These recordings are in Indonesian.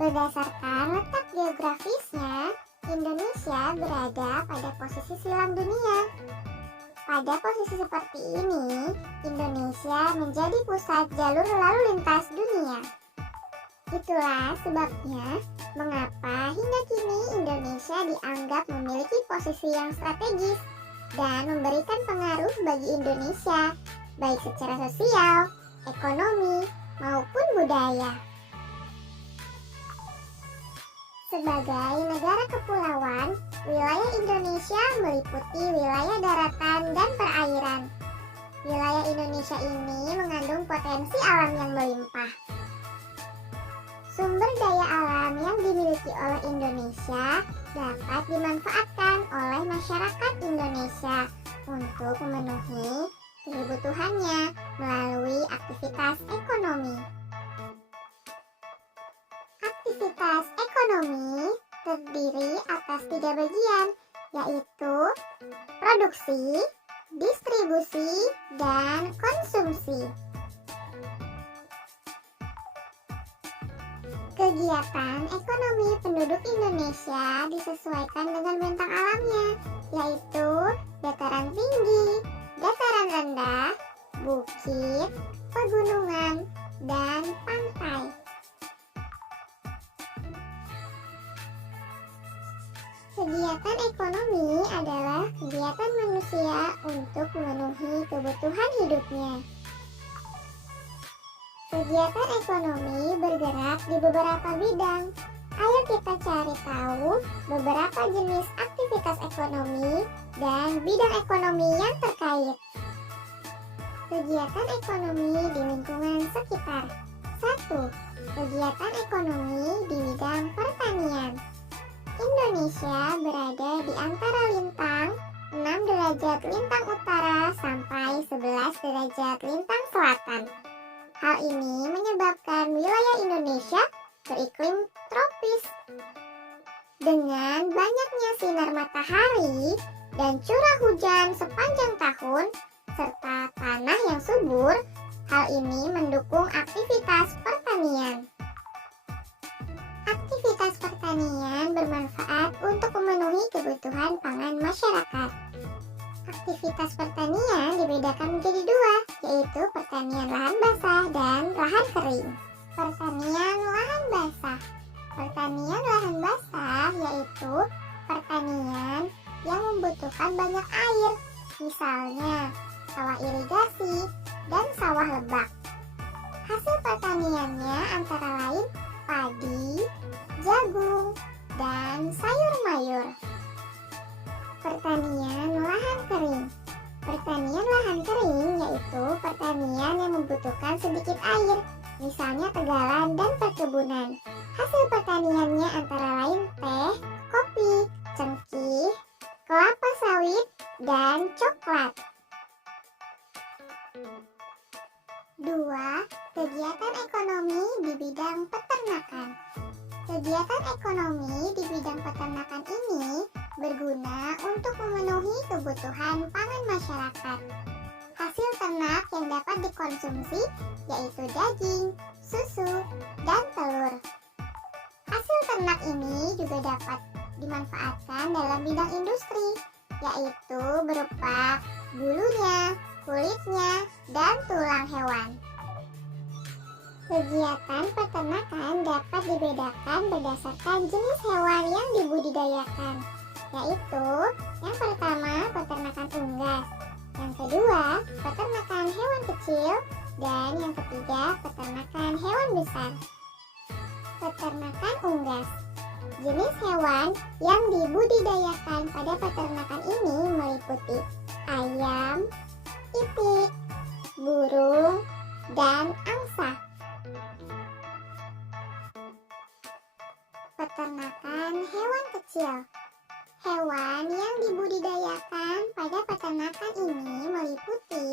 Berdasarkan letak geografisnya, Indonesia berada pada posisi silang dunia. Pada posisi seperti ini, Indonesia menjadi pusat jalur lalu lintas dunia. Itulah sebabnya mengapa hingga kini Indonesia dianggap memiliki posisi yang strategis dan memberikan pengaruh bagi Indonesia, baik secara sosial, ekonomi, maupun budaya. Sebagai negara kepulauan, wilayah Indonesia meliputi wilayah daratan dan perairan. Wilayah Indonesia ini mengandung potensi alam yang melimpah. Sumber daya alam yang dimiliki oleh Indonesia dapat dimanfaatkan oleh masyarakat Indonesia untuk memenuhi kebutuhannya melalui aktivitas ekonomi. Aktivitas ekonomi terdiri atas 3 bagian, yaitu produksi, distribusi, dan konsumsi. Kegiatan ekonomi penduduk Indonesia disesuaikan dengan bentang alamnya, yaitu dataran tinggi, dataran rendah, bukit, pegunungan, dan pantai. Kegiatan ekonomi adalah kegiatan manusia untuk memenuhi kebutuhan hidupnya. Kegiatan ekonomi bergerak di beberapa bidang. Ayo kita cari tahu beberapa jenis aktivitas ekonomi dan bidang ekonomi yang terkait. Kegiatan ekonomi di lingkungan sekitar. 1. Kegiatan ekonomi di bidang pertanian. Indonesia berada di antara lintang 6 derajat lintang utara sampai 11 derajat lintang selatan. Hal ini menyebabkan wilayah Indonesia beriklim tropis. Dengan banyaknya sinar matahari dan curah hujan sepanjang tahun, serta tanah yang subur, hal ini mendukung aktivitas pertanian. Aktivitas pertanian bermanfaat untuk memenuhi kebutuhan pangan masyarakat. Aktivitas pertanian dibedakan menjadi 2, yaitu pertanian lahan basah dan lahan kering. Pertanian lahan basah. Pertanian lahan basah yaitu pertanian yang membutuhkan banyak air, misalnya sawah irigasi dan sawah lebak. Hasil pertaniannya antara lain padi, jagung, dan sayur mayur. Pertanian lahan kering. Pertanian lahan kering yaitu pertanian yang membutuhkan sedikit air, misalnya tegalan dan perkebunan. Hasil pertaniannya antara lain teh, kopi, cengkih, kelapa sawit, dan coklat. 2. Kegiatan ekonomi di bidang peternakan. Kegiatan ekonomi di bidang peternakan ini berguna untuk memenuhi kebutuhan pangan masyarakat. Hasil ternak yang dapat dikonsumsi yaitu daging, susu, dan telur. Hasil ternak ini juga dapat dimanfaatkan dalam bidang industri, yaitu berupa bulunya, kulitnya, dan tulang hewan. Kegiatan peternakan dapat dibedakan berdasarkan jenis hewan yang dibudidayakan, yaitu yang pertama peternakan unggas, yang kedua peternakan hewan kecil, dan yang ketiga peternakan hewan besar. Peternakan unggas. Jenis hewan yang dibudidayakan pada peternakan ini meliputi ayam, itik, burung, dan angsa. Peternakan hewan kecil. Hewan yang dibudidayakan pada peternakan ini meliputi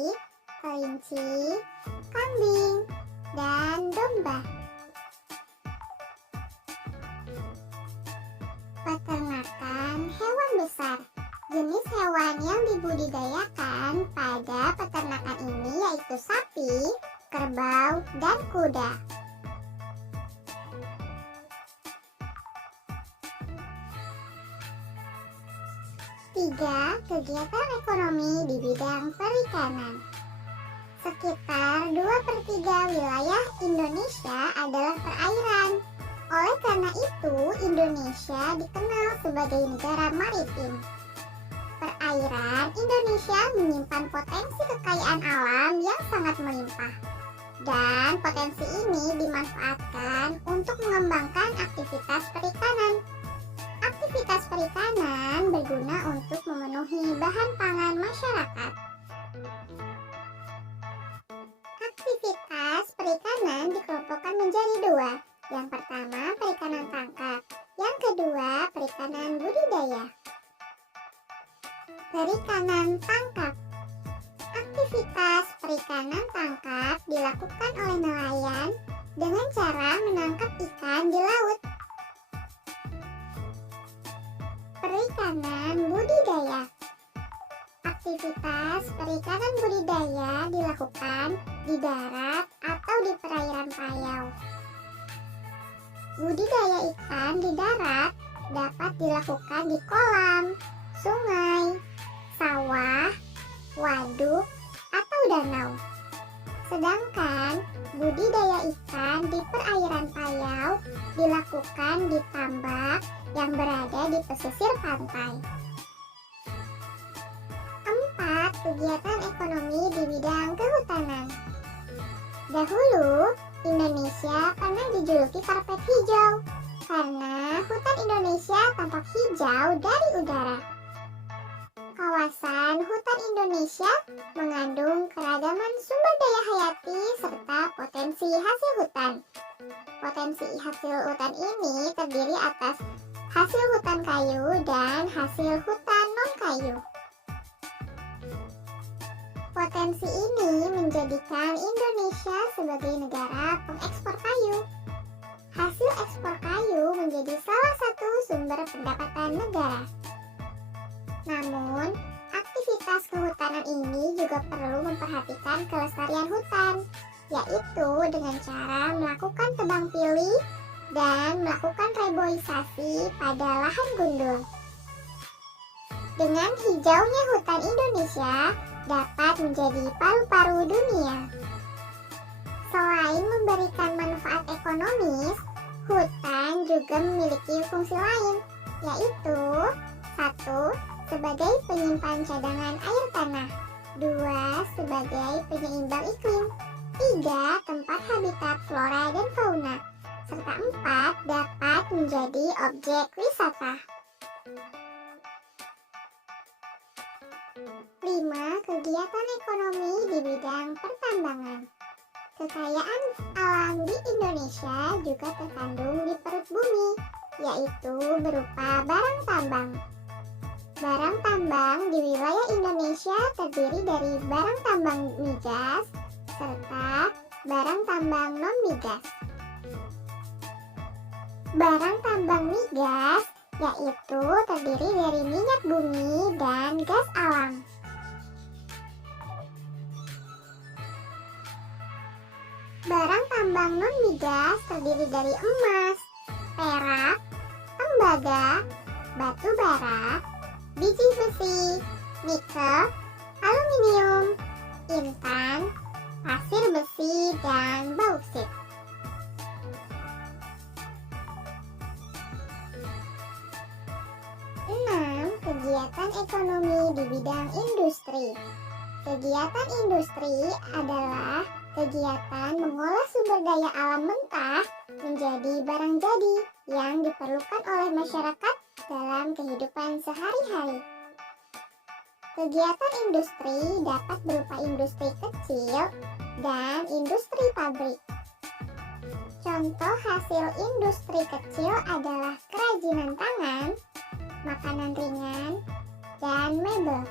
kelinci, kambing, dan domba. Peternakan hewan besar. Jenis hewan yang dibudidayakan pada peternakan ini yaitu sapi, kerbau, dan kuda. Ketiga, kegiatan ekonomi di bidang perikanan. Sekitar 2/3 wilayah Indonesia adalah perairan. Oleh karena itu, Indonesia dikenal sebagai negara maritim. Perairan Indonesia menyimpan potensi kekayaan alam yang sangat melimpah. Dan potensi ini dimanfaatkan untuk mengembangkan aktivitas perikanan. Aktivitas perikanan berguna untuk memenuhi bahan pangan masyarakat. Aktivitas perikanan dikelompokkan menjadi dua. Yang pertama, perikanan tangkap. Yang kedua, perikanan budidaya. Perikanan tangkap. Aktivitas perikanan tangkap dilakukan oleh nelayan dengan cara menangkap ikan di laut. Perikanan budidaya. Aktivitas perikanan budidaya dilakukan di darat atau di perairan payau. Budidaya ikan di darat dapat dilakukan di kolam, sungai, sawah, waduk, atau danau. Sedangkan budidaya ikan di perairan payau dilakukan di tambak yang berada di pesisir pantai. 4. Kegiatan ekonomi di bidang kehutanan. Dahulu, Indonesia pernah dijuluki karpet hijau karena hutan Indonesia tampak hijau dari udara. Kawasan hutan Indonesia mengandung keragaman sumber daya hayati serta potensi hasil hutan. Potensi hasil hutan ini terdiri atas hasil hutan kayu dan hasil hutan non-kayu. Potensi ini menjadikan Indonesia sebagai negara pengekspor kayu. Hasil ekspor kayu menjadi salah satu sumber pendapatan negara. Namun, aktivitas kehutanan ini juga perlu memperhatikan kelestarian hutan, yaitu dengan cara melakukan tebang pilih dan melakukan reboisasi pada lahan gundul. Dengan hijaunya hutan Indonesia dapat menjadi paru-paru dunia. Selain memberikan manfaat ekonomis, hutan juga memiliki fungsi lain, yaitu 1. Sebagai penyimpan cadangan air tanah, 2. Sebagai penyeimbang iklim, 3. Tempat habitat flora dan fauna, serta 4. Dapat menjadi objek wisata. 5. Kegiatan ekonomi di bidang pertambangan. Kekayaan alam di Indonesia juga terkandung di perut bumi, yaitu berupa barang tambang. Barang tambang di wilayah Indonesia terdiri dari barang tambang migas serta barang tambang non-migas. Barang tambang migas yaitu terdiri dari minyak bumi dan gas alam. Barang tambang non-migas terdiri dari emas, perak, tembaga, batu bara, biji besi, nikel, aluminium, intan, pasir besi, dan bauksit. 6. Kegiatan ekonomi di bidang industri. Kegiatan industri adalah kegiatan mengolah sumber daya alam mentah menjadi barang jadi yang diperlukan oleh masyarakat dalam kehidupan sehari-hari. Kegiatan industri dapat berupa industri kecil dan industri pabrik. Contoh hasil industri kecil adalah kerajinan tangan, makanan ringan, dan mebel.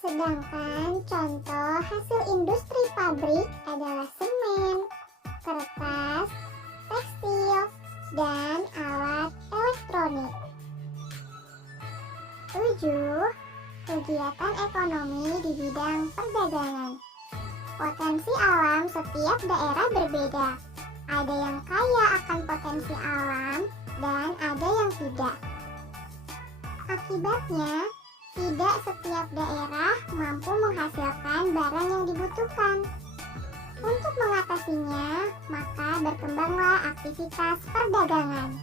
Sedangkan contoh hasil industri pabrik adalah semen, kertas, tekstil, dan alat elektronik. 7. Kegiatan ekonomi di bidang perdagangan. Potensi alam setiap daerah berbeda. Ada yang kaya akan potensi alam dan ada yang tidak. Akibatnya, tidak setiap daerah mampu menghasilkan barang yang dibutuhkan. Untuk mengatasinya, maka berkembanglah aktivitas perdagangan.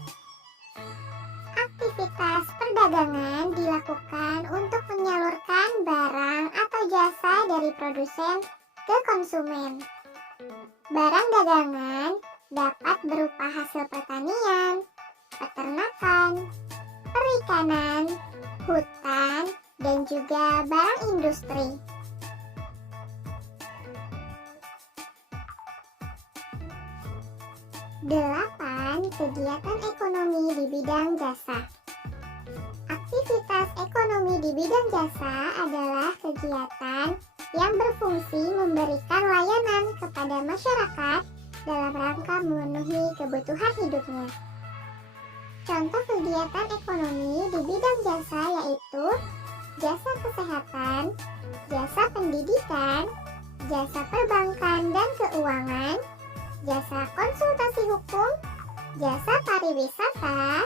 Aktivitas perdagangan dilakukan untuk menyalurkan barang atau jasa dari produsen ke konsumen. Barang dagangan dapat berupa hasil pertanian, peternakan, perikanan, hutan, dan juga barang industri. Delapan, kegiatan ekonomi di bidang jasa. Aktivitas ekonomi di bidang jasa adalah kegiatan yang berfungsi memberikan layanan kepada masyarakat dalam rangka memenuhi kebutuhan hidupnya. Contoh kegiatan ekonomi di bidang jasa yaitu jasa kesehatan, jasa pendidikan, jasa perbankan dan keuangan, jasa konsultasi hukum, jasa pariwisata,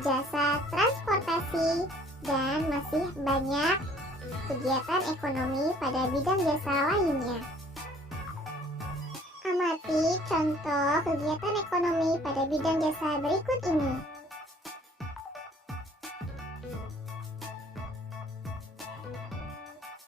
jasa transportasi, dan masih banyak kegiatan ekonomi pada bidang jasa lainnya. Amati contoh kegiatan ekonomi pada bidang jasa berikut ini.